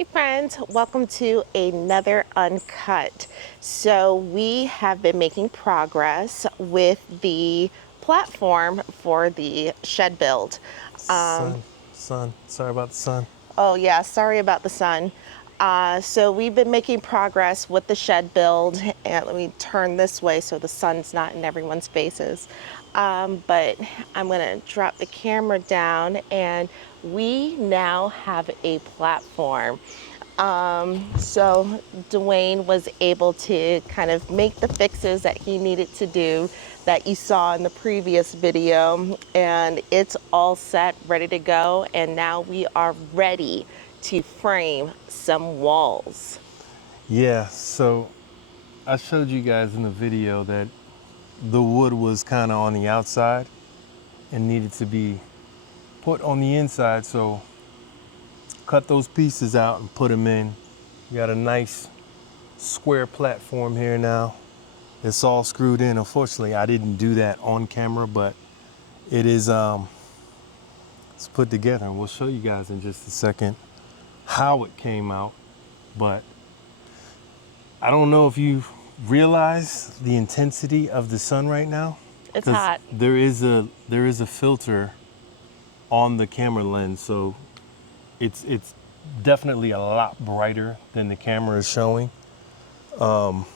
Hey friends, welcome to another Uncut. So we have been making progress with the platform for the shed build. Sorry about the sun. Oh yeah, sorry about the sun. So we've been making progress with the shed build, and let me turn this way so the sun's not in everyone's faces. But I'm gonna drop the camera down, and we now have a platform. So Dwayne was able to kind of make the fixes that he needed to do that you saw in the previous video, and it's all set, ready to go. And now we are ready to frame some walls. Yeah, so I showed you guys in the video that the wood was kind of on the outside and needed to be put on the inside. So cut those pieces out and put them in. We got a nice square platform here now. It's all screwed in. Unfortunately, I didn't do that on camera, but it is it's put together, and we'll show you guys in just a second how it came out. But I don't know if you realize the intensity of the sun right now, It's because hot. there is a filter on the camera lens, so it's definitely a lot brighter than the camera is showing. But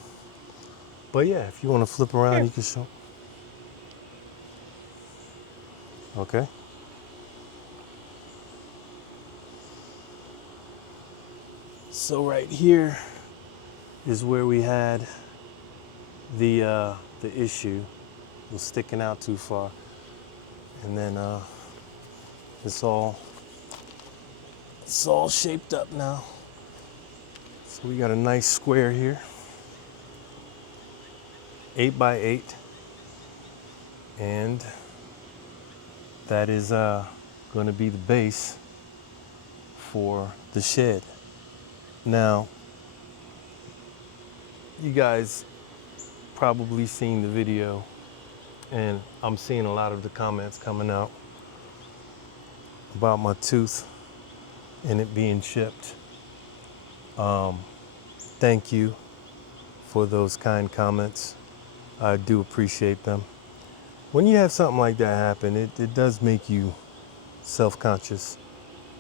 yeah, if you want to flip around, Here. you can show. Okay. So right here is where we had the issue. It was sticking out too far, and then it's all shaped up now. So we got a nice square here, 8 by 8, and that is going to be the base for the shed. Now, you guys probably seen the video, and I'm seeing a lot of the comments coming out about my tooth and it being chipped. Thank you for those kind comments. I do appreciate them. When you have something like that happen, it does make you self-conscious.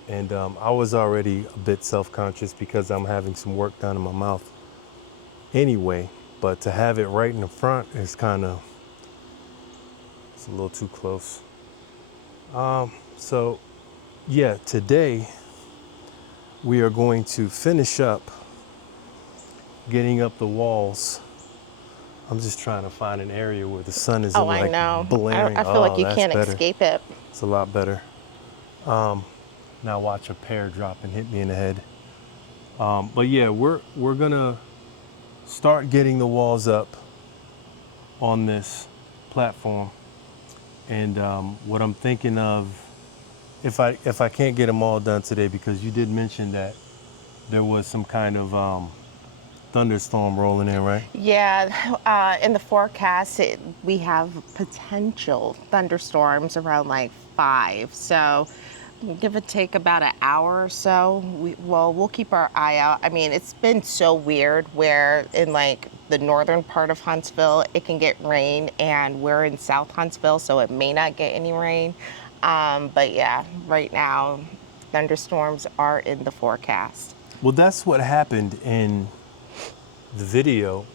And I was already a bit self-conscious because I'm having some work done in my mouth anyway. But to have it right in the front is it's a little too close. So yeah, today we are going to finish up getting up the walls. I'm just trying to find an area where the sun isn't Oh, I like know. blaring. I feel like Oh, you that's can't better. escape it. It's a lot better. Now watch a pear drop and hit me in the head. But yeah, we're gonna start getting the walls up on this platform. And what I'm thinking of, if I can't get them all done today, because you did mention that there was some kind of thunderstorm rolling in, right? Yeah, in the forecast, we have potential thunderstorms around like 5. So give or take about an hour or so. We'll keep our eye out. I mean, it's been so weird where in like the northern part of Huntsville, it can get rain, and we're in South Huntsville, so it may not get any rain. But yeah, right now, thunderstorms are in the forecast. Well, that's what happened in the video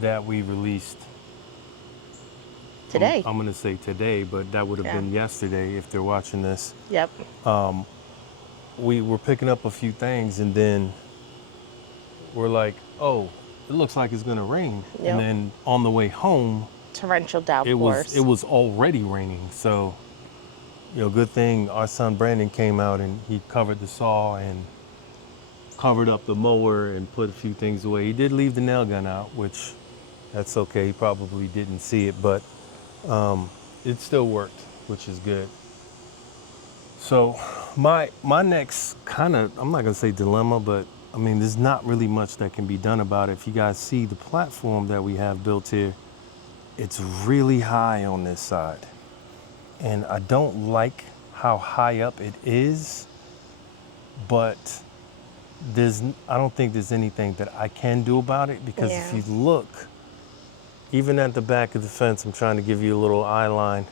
that we released. Today. I'm gonna say today, but that would have Yeah. been yesterday if they're watching this. Yep. We were picking up a few things, and then we're like, oh, it looks like it's gonna rain. And Yep. then on the way home, Torrential it downpours. was already raining. So, good thing our son Brandon came out and he covered the saw and covered up the mower and put a few things away. He did leave the nail gun out, which that's okay. He probably didn't see it, but it still worked, which is good. So my next kind of, I'm not gonna say dilemma, but I mean, there's not really much that can be done about it. If you guys see the platform that we have built here, it's really high on this side. And I don't like how high up it is, but I don't think there's anything that I can do about it, because if Yeah. you look, even at the back of the fence, I'm trying to give you a little eye line,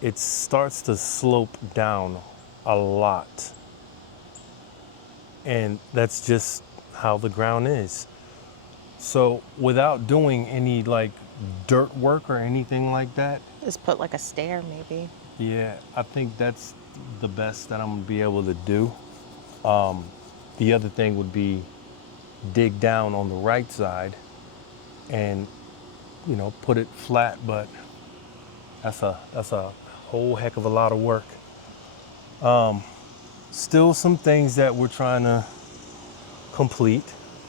it starts to slope down a lot. And that's just how the ground is. So without doing any like dirt work or anything like that, Just put like a stair maybe. yeah, I think that's the best that I'm gonna be able to do. The other thing would be dig down on the right side and, you know, put it flat, but that's a whole heck of a lot of work. Still some things that we're trying to complete.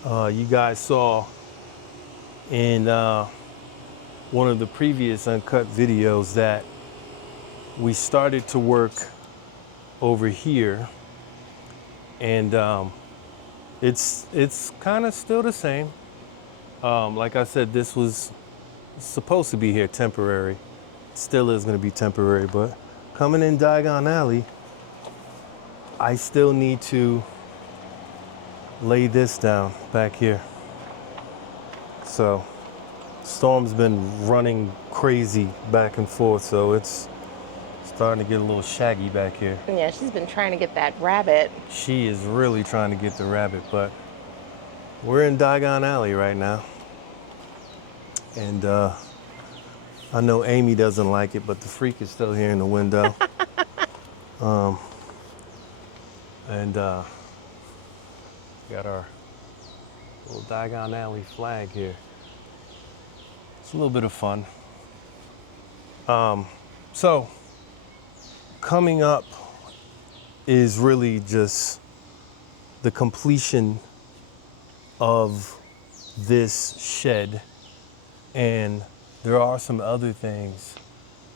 You guys saw in one of the previous uncut videos that we started to work over here, and it's kind of still the same. Like I said, this was supposed to be here temporary. Still is going to be temporary, but coming in Diagon Alley, I still need to lay this down back here. So storm's been running crazy back and forth, so it's starting to get a little shaggy back here. Yeah, she's been trying to get that rabbit. She is really trying to get the rabbit, but we're in Diagon Alley right now. And I know Amy doesn't like it, but the freak is still here in the window. And got our little Diagon Alley flag here. It's a little bit of fun. So coming up is really just the completion of this shed, and there are some other things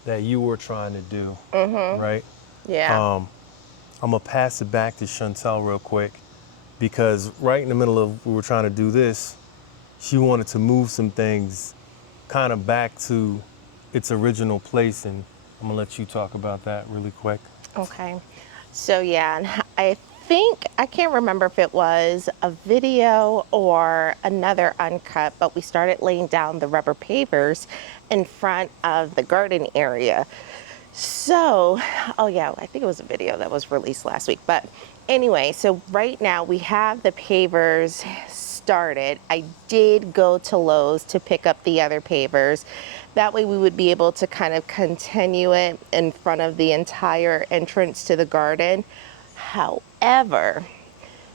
that you were trying to do, right? Yeah. I'm gonna pass it back to Chantel real quick, because right in the middle of we were trying to do this, she wanted to move some things kind of back to its original place, and I'm gonna let you talk about that really quick. Okay. So yeah, and I think, I can't remember if it was a video or another uncut, but we started laying down the rubber pavers in front of the garden area. So, oh yeah, I think it was a video that was released last week. But anyway, so right now we have the pavers started. I did go to Lowe's to pick up the other pavers. That way we would be able to kind of continue it in front of the entire entrance to the garden. However,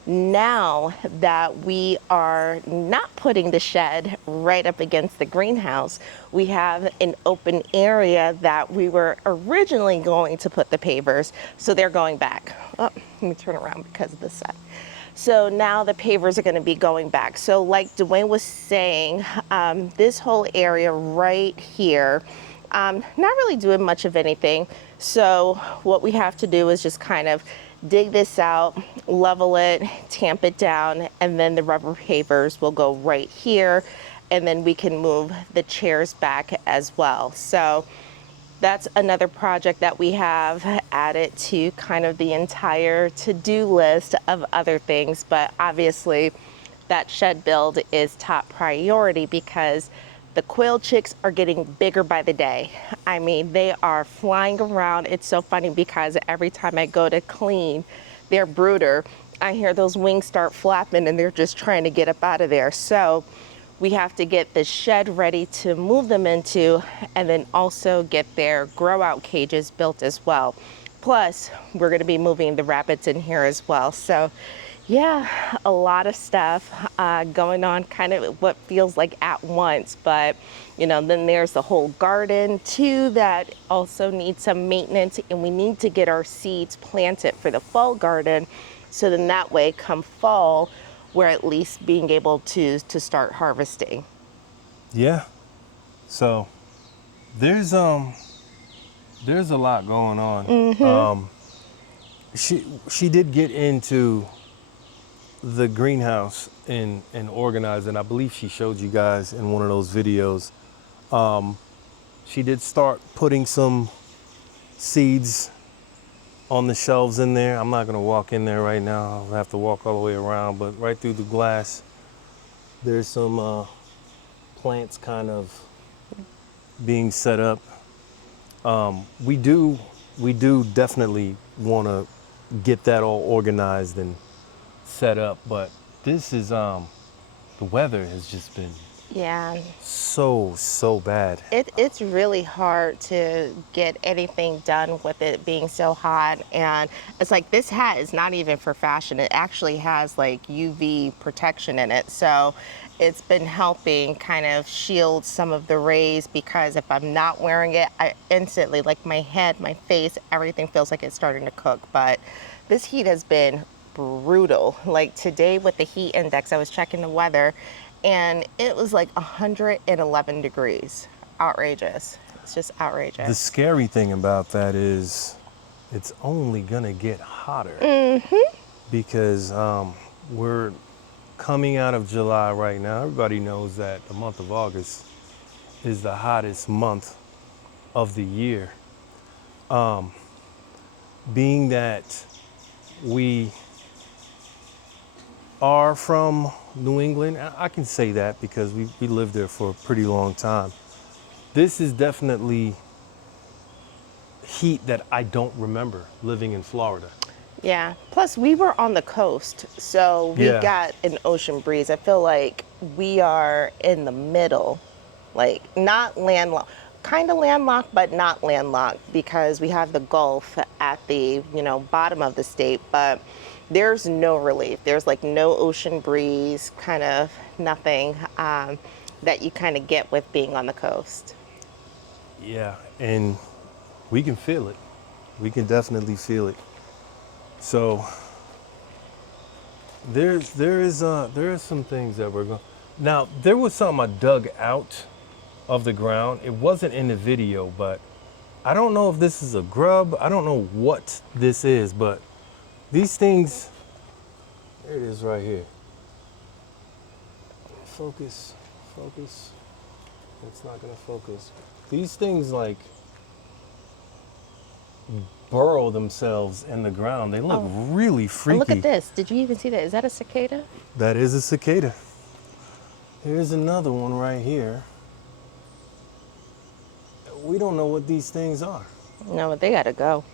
now that we are not putting the shed right up against the greenhouse, we have an open area that we were originally going to put the pavers, so they're going back. Oh, let me turn around because of the sun. So now the pavers are going to be going back. So like Dwayne was saying, this whole area right here, not really doing much of anything. So what we have to do is just kind of dig this out, level it, tamp it down, and then the rubber pavers will go right here, and then we can move the chairs back as well. So that's another project that we have added to kind of the entire to-do list of other things, but obviously that shed build is top priority because the quail chicks are getting bigger by the day. I mean, they are flying around. It's so funny because every time I go to clean their brooder, I hear those wings start flapping and they're just trying to get up out of there. So we have to get the shed ready to move them into, and then also get their grow out cages built as well. Plus, we're gonna be moving the rabbits in here as well. So yeah, a lot of stuff going on, kind of what feels like at once, but you know, then there's the whole garden too that also needs some maintenance, and we need to get our seeds planted for the fall garden, so then that way come fall, we're at least being able to start harvesting. Yeah. So there's a lot going on. She did get into the greenhouse and organize, and I believe she showed you guys in one of those videos. She did start putting some seeds on the shelves in there. I'm not gonna walk in there right now. I'll have to walk all the way around, but right through the glass, there's some plants kind of being set up. We do definitely want to get that all organized and set up, but this is the weather has just been Yeah. so bad. It's really hard to get anything done with it being so hot. And it's like this hat is not even for fashion. It actually has like UV protection in it. So it's been helping kind of shield some of the rays, because if I'm not wearing it, I instantly, like my head, my face, everything feels like it's starting to cook. But this heat has been brutal. Like today with the heat index, I was checking the weather and it was like 111 degrees. Outrageous. It's just outrageous. The scary thing about that is it's only gonna get hotter because we're coming out of July right now. Everybody knows that the month of August is the hottest month of the year. Being that we are from New England, I can say that because we lived there for a pretty long time. This is definitely heat that I don't remember living in Florida. Yeah. Plus, we were on the coast, so we Yeah. got an ocean breeze. I feel like we are in the middle, like not landlocked, kind of landlocked, but not landlocked, because we have the Gulf at the bottom of the state, but there's no relief. There's like no ocean breeze, kind of nothing that you kind of get with being on the coast. Yeah, and we can feel it. We can definitely feel it. So there is some things that we're going. Now there was something I dug out of the ground. It wasn't in the video, but I don't know if this is a grub. I don't know what this is, but these things. There it is right here. Focus. It's not gonna focus. These things like burrow themselves in the ground. They look really freaky. And look at this. Did you even see that? Is that a cicada? That is a cicada. Here's another one right here. We don't know what these things are, No, they gotta go.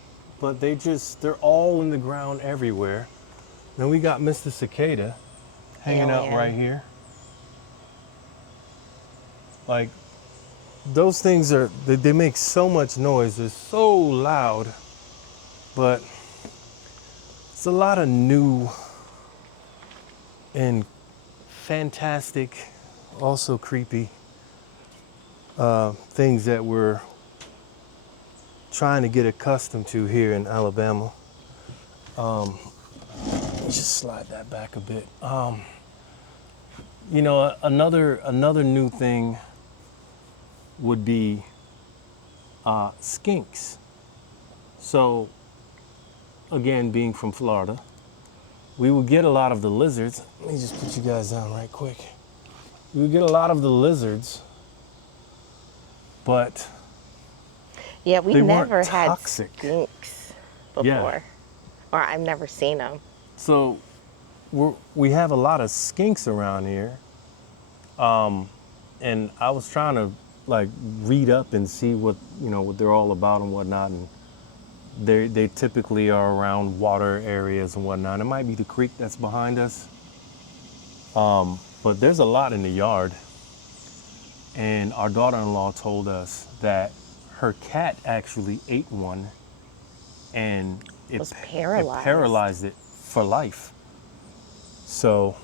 but they're all in the ground everywhere. Then we got Mr. Cicada hanging out Alien. right here. Like, those things they make so much noise. They're so loud, but it's a lot of new and fantastic, also creepy things that we're trying to get accustomed to here in Alabama. Just slide that back a bit. Another new thing would be skinks. So, again, being from Florida, we would get a lot of the lizards. Let me just put you guys down right quick. We would get a lot of the lizards, but Yeah, we they never weren't had toxic. skinks before, Yeah. or I've never seen them. So we have a lot of skinks around here, and I was trying to like read up and see what they're all about and whatnot, and they typically are around water areas and whatnot. It might be the creek that's behind us, but there's a lot in the yard. And our daughter-in-law told us that her cat actually ate one, and it Was paralyzed. It paralyzed it for life. So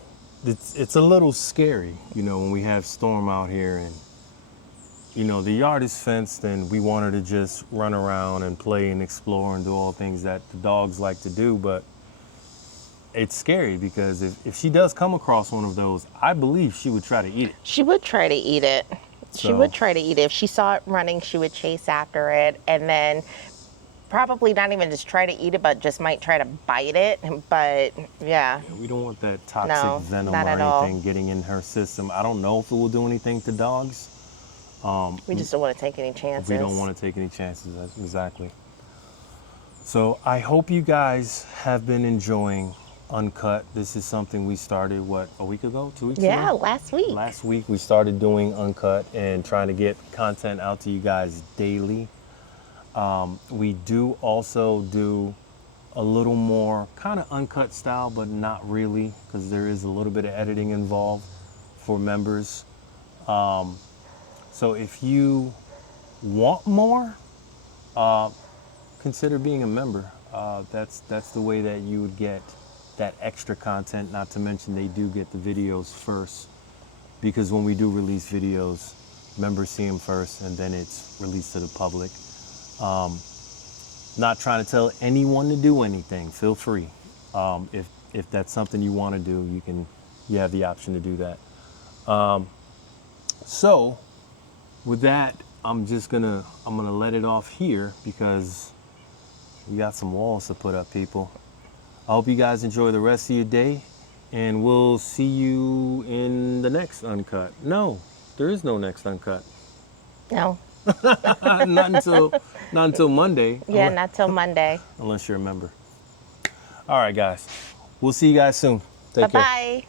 it's a little scary, when we have storm out here, and the yard is fenced, and we want her to just run around and play and explore and do all things that the dogs like to do. But it's scary because if she does come across one of those, I believe she would try to eat it. She would try to eat it. She So- would try to eat it. If she saw it running, she would chase after it, and then probably not even just try to eat it, but just might try to bite it. But yeah, We don't want that toxic No, venom not or at all. anything getting in her system. I don't know if it will do anything to dogs. we just don't want to take any chances. We don't want to take any chances. Exactly. So I hope you guys have been enjoying Uncut. This is something we started, what, a week ago, 2 weeks ago? Yeah, last week. Last week we started doing Uncut and trying to get content out to you guys daily. We do also do a little more kind of uncut style, but not really, because there is a little bit of editing involved for members. So if you want more, consider being a member. That's the way that you would get that extra content. Not to mention they do get the videos first, because when we do release videos, members see them first and then it's released to the public. Not trying to tell anyone to do anything. Feel free. If that's something you want to do, you have the option to do that. So with that, I'm gonna let it off here because we got some walls to put up, people. I hope you guys enjoy the rest of your day, and we'll see you in the next Uncut. No, there is no next Uncut. No. not until Monday. Yeah, not till Monday. Unless you're a member. All right, guys. We'll see you guys soon. Take care. Bye-bye.